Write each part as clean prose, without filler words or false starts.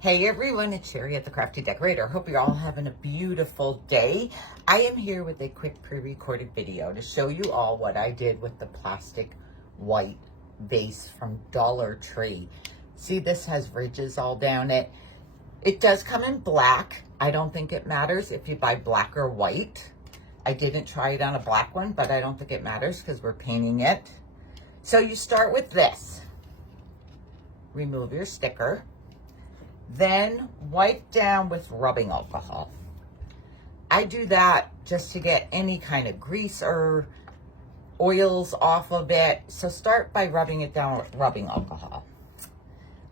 Hey everyone, it's Sherry at the Crafty Decorator. Hope you're all having a beautiful day. I am here with a quick pre-recorded video to show you all what I did with the plastic white vase from Dollar Tree. See, this has ridges all down it. It does come in black. I don't think it matters if you buy black or white. I didn't try it on a black one, but I don't think it matters because we're painting it. So you start with this. Remove your sticker. Then wipe down with rubbing alcohol. I do that just to get any kind of grease or oils off of it. So start by rubbing it down with rubbing alcohol.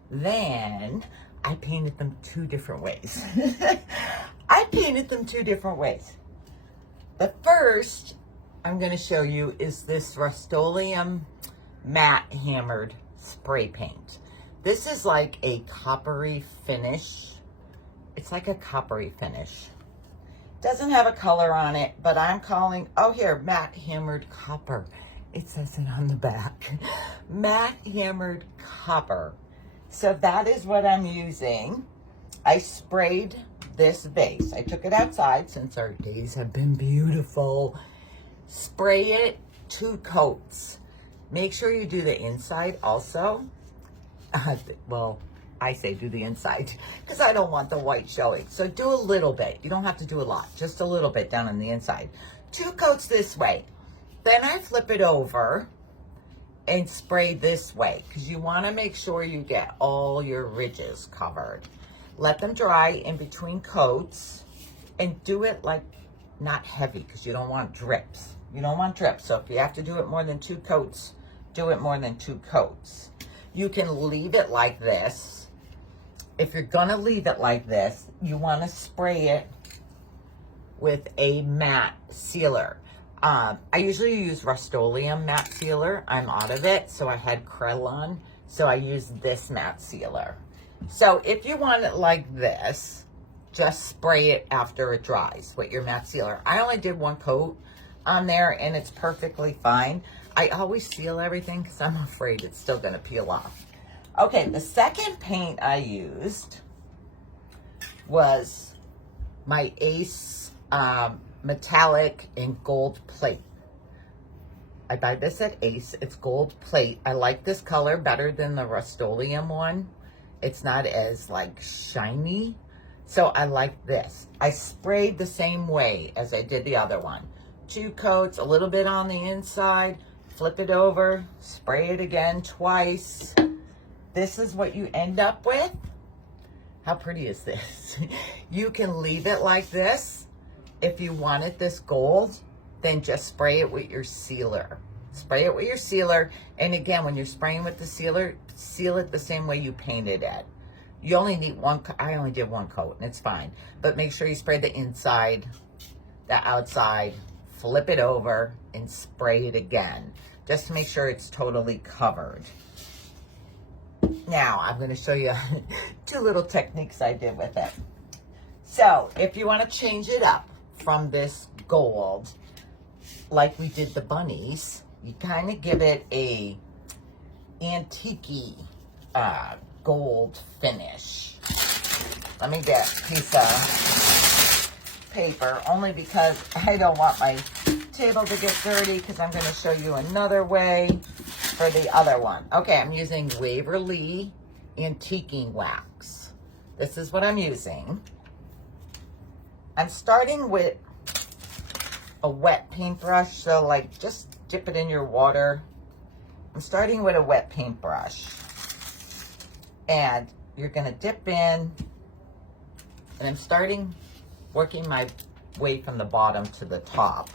Then I painted them two different ways. The first I'm going to show you is this Rust-Oleum matte hammered spray paint. This is like a coppery finish. It's like a coppery finish. Doesn't have a color on it, but I'm calling, oh here, matte hammered copper. It says it on the back. Matte hammered copper. So that is what I'm using. I sprayed this vase. I took it outside since our days have been beautiful. Spray it 2 coats. Make sure you do the inside also. Well, I say do the inside because I don't want the white showing. So do a little bit. You don't have to do a lot. Just a little bit down on the inside. 2 coats this way. Then I flip it over and spray this way because you want to make sure you get all your ridges covered. Let them dry in between coats and do it like not heavy because you don't want drips. You don't want drips. So if you have to do it more than 2 coats, do it more than 2 coats. You can leave it like this. If you're gonna leave it like this, you wanna spray it with a matte sealer. I usually use Rust-Oleum matte sealer. I'm out of it, so I had Krylon, so I use this matte sealer. So if you want it like this, just spray it after it dries with your matte sealer. I only did 1 coat on there and it's perfectly fine. I always seal everything because I'm afraid it's still going to peel off. Okay, the second paint I used was my Ace metallic in gold plate. I buy this at Ace. It's gold plate. I like this color better than the Rust-Oleum one. It's not as like shiny. So I like this. I sprayed the same way as I did the other one. 2 coats, a little bit on the inside. Flip it over, spray it again twice. This is what you end up with. How pretty is this? You can leave it like this. If you want it this gold, then just spray it with your sealer. Spray it with your sealer. And again, when you're spraying with the sealer, seal it the same way you painted it. You only need 1 coat. I only did 1 coat and it's fine. But make sure you spray the inside, the outside, flip it over and spray it again just to make sure it's totally covered. Now I'm going to show you 2 little techniques I did with it. So if you want to change it up from this gold like we did the bunnies, you kind of give it a antique-y gold finish. Let me get a piece of paper, only because I don't want my table to get dirty because I'm going to show you another way for the other one. Okay, I'm using Waverly Antiquing Wax. This is what I'm using. I'm starting with a wet paintbrush, so like just dip it in your water. I'm starting with a wet paintbrush. And you're going to dip in, and I'm starting working my way from the bottom to the top.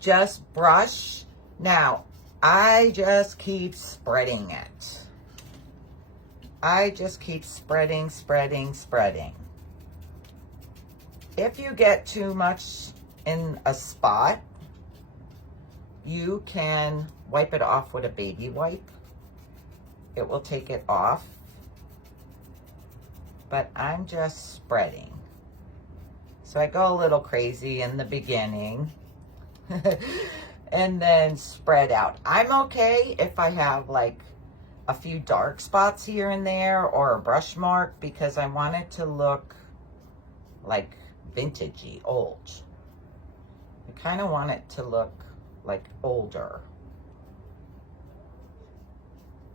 Just brush. Now, I just keep spreading it. I just keep spreading, spreading, spreading. If you get too much in a spot, you can wipe it off with a baby wipe. It will take it off. But I'm just spreading. So I go a little crazy in the beginning. And then spread out. I'm okay if I have like a few dark spots here and there or a brush mark because I want it to look like vintagey, old. I kind of want it to look like older.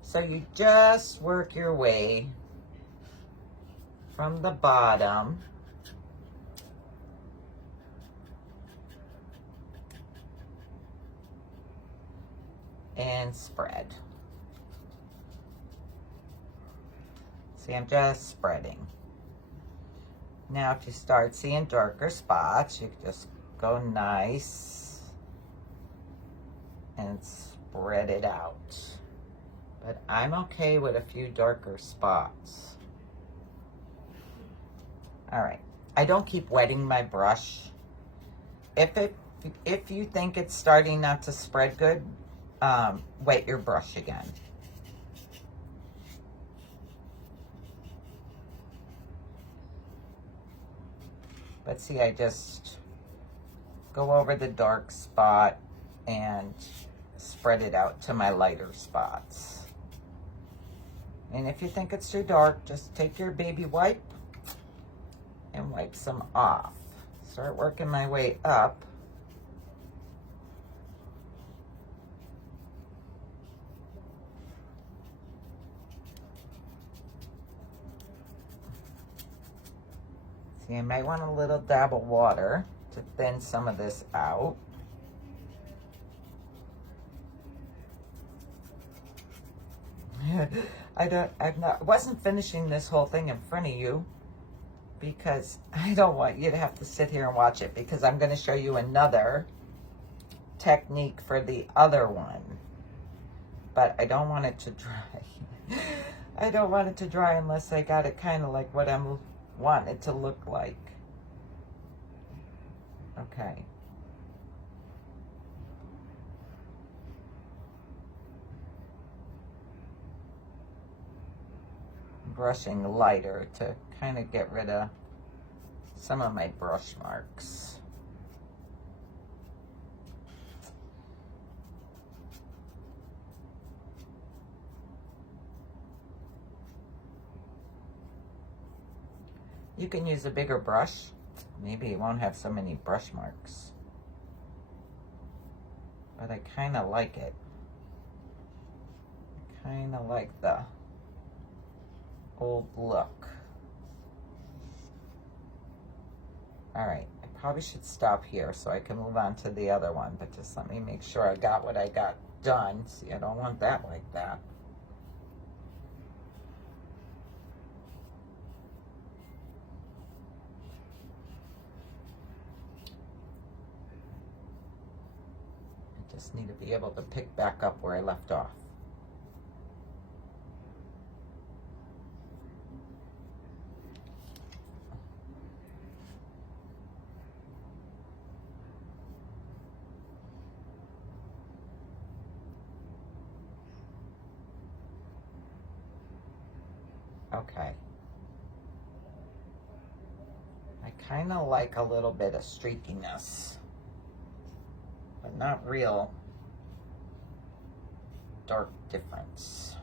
So you just work your way from the bottom and spread. See, I'm just spreading. Now, if you start seeing darker spots, you can just go nice and spread it out. But I'm okay with a few darker spots. All right, I don't keep wetting my brush. If you think it's starting not to spread good, wet your brush again. But see, I just go over the dark spot and spread it out to my lighter spots. And if you think it's too dark, just take your baby wipe and wipe some off. Start working my way up. See, I might want a little dab of water to thin some of this out. I wasn't finishing this whole thing in front of you because I don't want you to have to sit here and watch it, because I'm going to show you another technique for the other one. But I don't want it to dry. I don't want it to dry unless I got it kind of like what I want it to look like. Okay. Brushing lighter to kind of get rid of some of my brush marks. You can use a bigger brush. Maybe you won't have so many brush marks. But I kind of like it. I kind of like the old look. All right, I probably should stop here so I can move on to the other one, but just let me make sure I got what I got done. See, I don't want that like that. I just need to be able to pick back up where I left off. Okay. I kind of like a little bit of streakiness, but not real dark difference.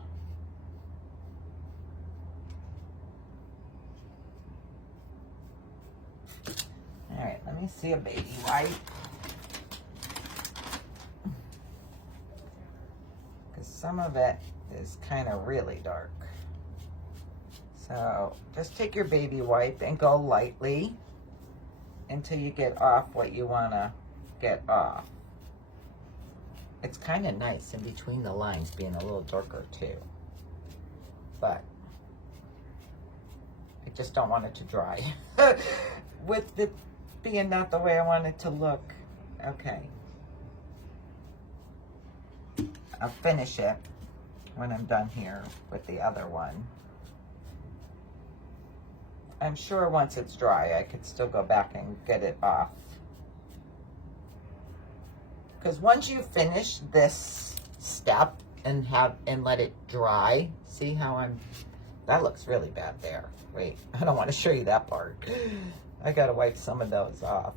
All right, let me see a baby wipe. Because some of it is kind of really dark. So just take your baby wipe and go lightly until you get off what you want to get off. It's kind of nice in between the lines being a little darker too. But I just don't want it to dry. With it being not the way I want it to look. Okay. I'll finish it when I'm done here with the other one. I'm sure once it's dry, I could still go back and get it off. Because once you finish this step and let it dry, see how that looks really bad there. Wait, I don't want to show you that part. I gotta wipe some of those off.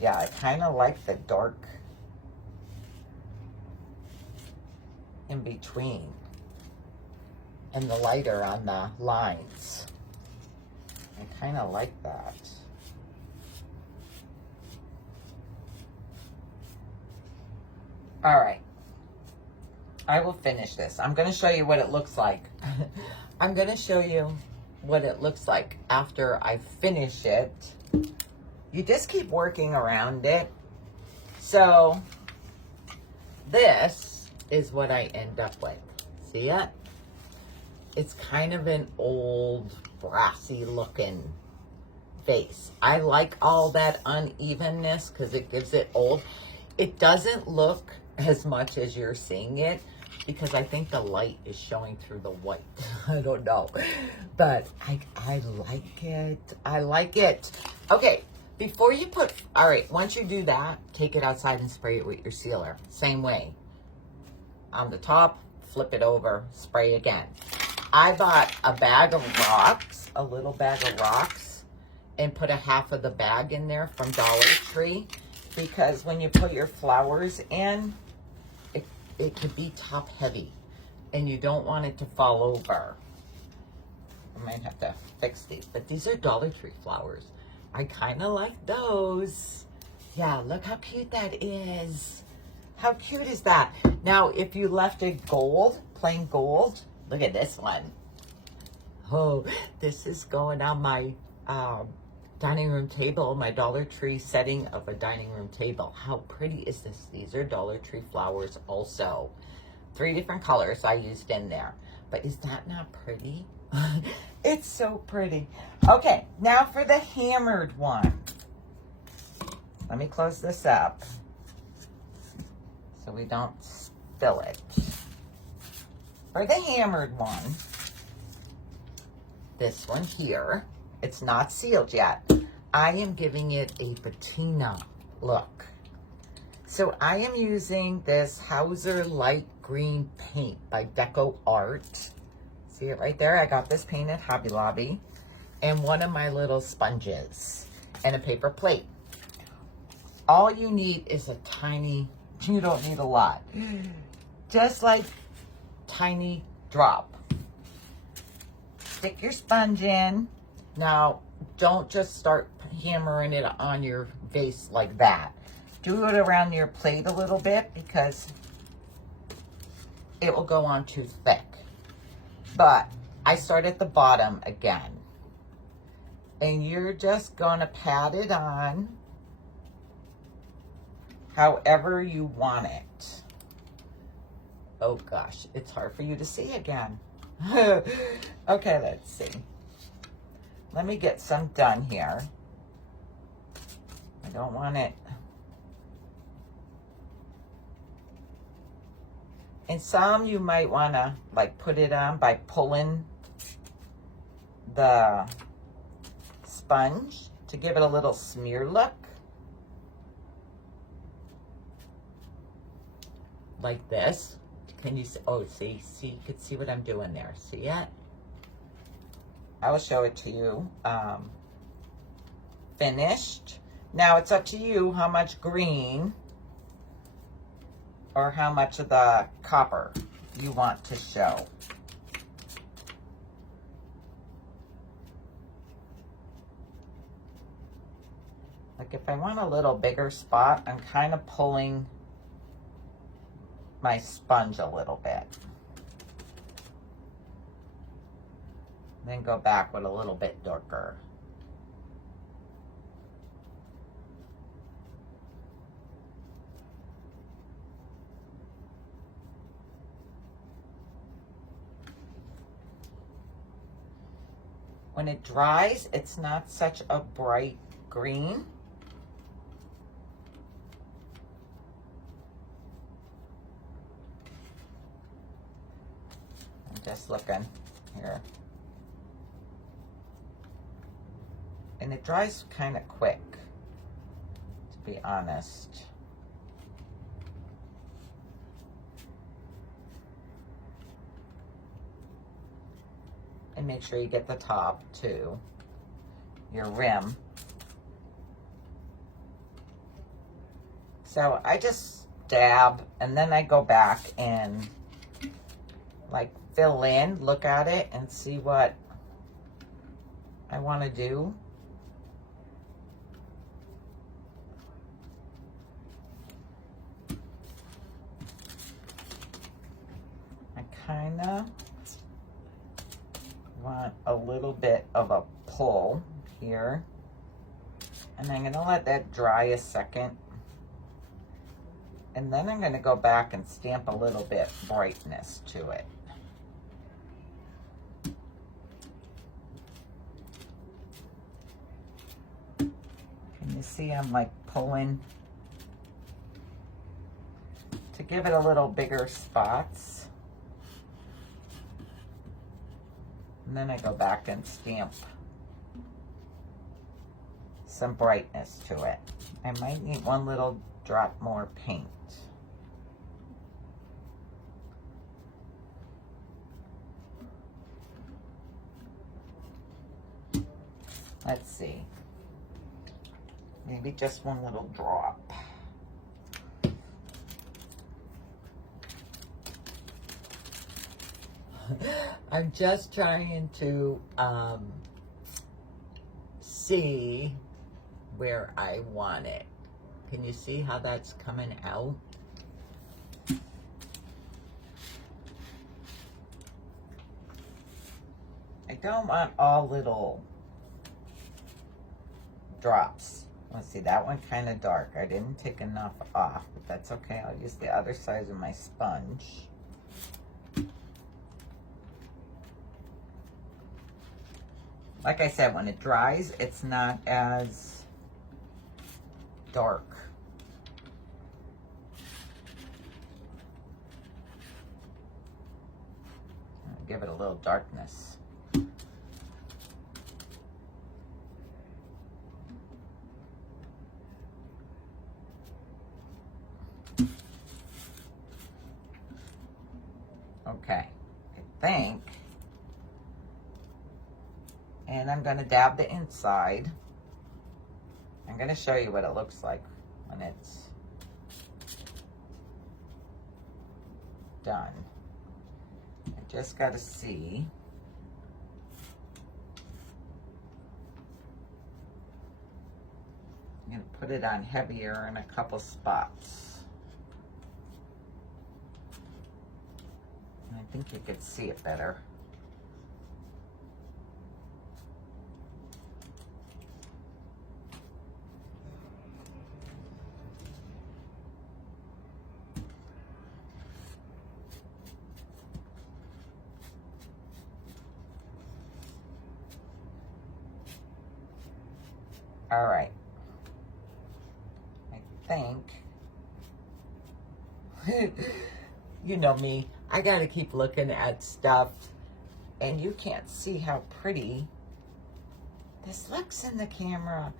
Yeah, I kind of like the dark in between and the lighter on the lines. I kind of like that. All right. I will finish this. I'm going to show you what it looks like. I'm going to show you what it looks like after I finish it. You just keep working around it. So this is what I end up with. See it? It's kind of an old, brassy looking vase. I like all that unevenness because it gives it old. It doesn't look as much as you're seeing it because I think the light is showing through the white. I don't know. But I like it. I like it. Okay, before you put, all right, once you do that, take it outside and spray it with your sealer. Same way. On the top, flip it over, spray again. I bought a bag of rocks, a little bag of rocks, and put a half of the bag in there from Dollar Tree because when you put your flowers in, it can be top heavy and you don't want it to fall over. I might have to fix these, but these are Dollar Tree flowers. I kind of like those. Yeah, look how cute that is. How cute is that? Now, if you left it gold, plain gold, look at this one. Oh, this is going on my dining room table, my Dollar Tree setting of a dining room table. How pretty is this? These are Dollar Tree flowers also. 3 different colors I used in there. But is that not pretty? It's so pretty. Okay, now for the hammered one. Let me close this up so we don't spill it. For the hammered one, this one here, it's not sealed yet. I am giving it a patina look. So I am using this Hauser light green paint by Deco Art. See it right there? I got this paint at Hobby Lobby. And one of my little sponges and a paper plate. All you need is a tiny, you don't need a lot. Just like tiny drop. Stick your sponge in. Now, don't just start hammering it on your vase like that. Do it around your plate a little bit because it will go on too thick. But I start at the bottom again. And you're just gonna pat it on however you want it. Oh gosh, it's hard for you to see again. Okay, let's see. Let me get some done here. I don't want it. And some you might want to like put it on by pulling the sponge to give it a little smear look. Like this. Can you see? Oh, see, you can see what I'm doing there. See it? I will show it to you. Finished. Now it's up to you how much green or how much of the copper you want to show. Like if I want a little bigger spot, I'm kind of pulling my sponge a little bit. Then go back with a little bit darker. When it dries, it's not such a bright green. I'm just looking here. And it dries kind of quick, to be honest. And make sure you get the top too, your rim. So I just dab, and then I go back and like fill in, look at it, and see what I want to do. I kind of want a little bit of a pull here. And I'm going to let that dry a second. And then I'm going to go back and stamp a little bit brightness to it. Can you see I'm like pulling to give it a little bigger spots? And then I go back and stamp some brightness to it. I might need one little drop more paint. Let's see. Maybe just one little drop. I'm just trying to see where I want it. Can you see how that's coming out? I don't want all little drops. Let's see, that one kind of dark. I didn't take enough off, but that's okay. I'll use the other side of my sponge. Like I said, when it dries, it's not as dark. I'll give it a little darkness. Okay, I think. And I'm going to dab the inside. I'm going to show you what it looks like when it's done. I just got to see. I'm going to put it on heavier in a couple spots. And I think you could see it better. All right, I think, you know me, I gotta keep looking at stuff, and you can't see how pretty this looks in the camera.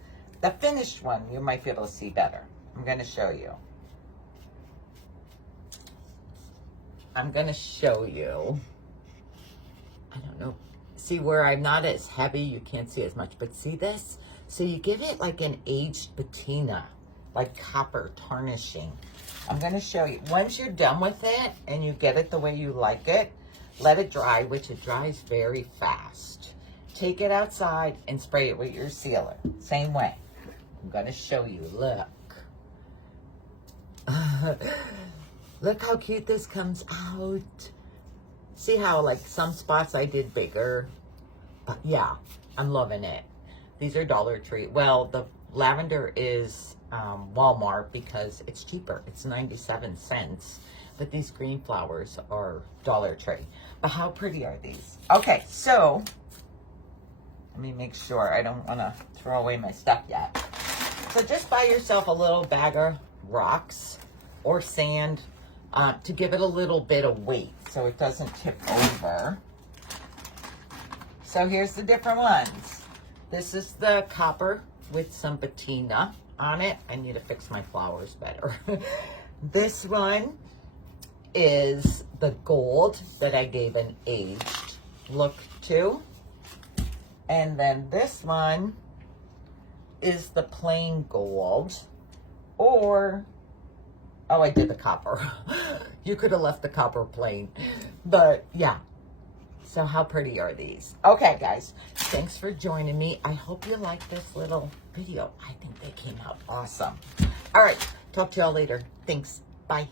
The finished one, you might be able to see better. I'm gonna show you. I don't know. See where I'm not as heavy, you can't see as much, but see this? So you give it like an aged patina, like copper tarnishing. I'm gonna show you. Once you're done with it and you get it the way you like it, let it dry, which it dries very fast. Take it outside and spray it with your sealer. Same way. I'm gonna show you, look. Look how cute this comes out. See how like some spots I did bigger, but yeah, I'm loving it. These are Dollar Tree. Well, the lavender is Walmart because it's cheaper. It's 97 cents. But these green flowers are Dollar Tree. But how pretty are these? Okay, so let me make sure I don't want to throw away my stuff yet. So just buy yourself a little bag of rocks or sand to give it a little bit of weight so it doesn't tip over. So here's the different ones. This is the copper with some patina on it. I need to fix my flowers better. This one is the gold that I gave an aged look to. And then this one is the plain gold. Or Oh, I did the copper. You could have left the copper plain. But yeah. So how pretty are these? Okay, guys. Thanks for joining me. I hope you liked this little video. I think they came out awesome. All right. Talk to y'all later. Thanks. Bye.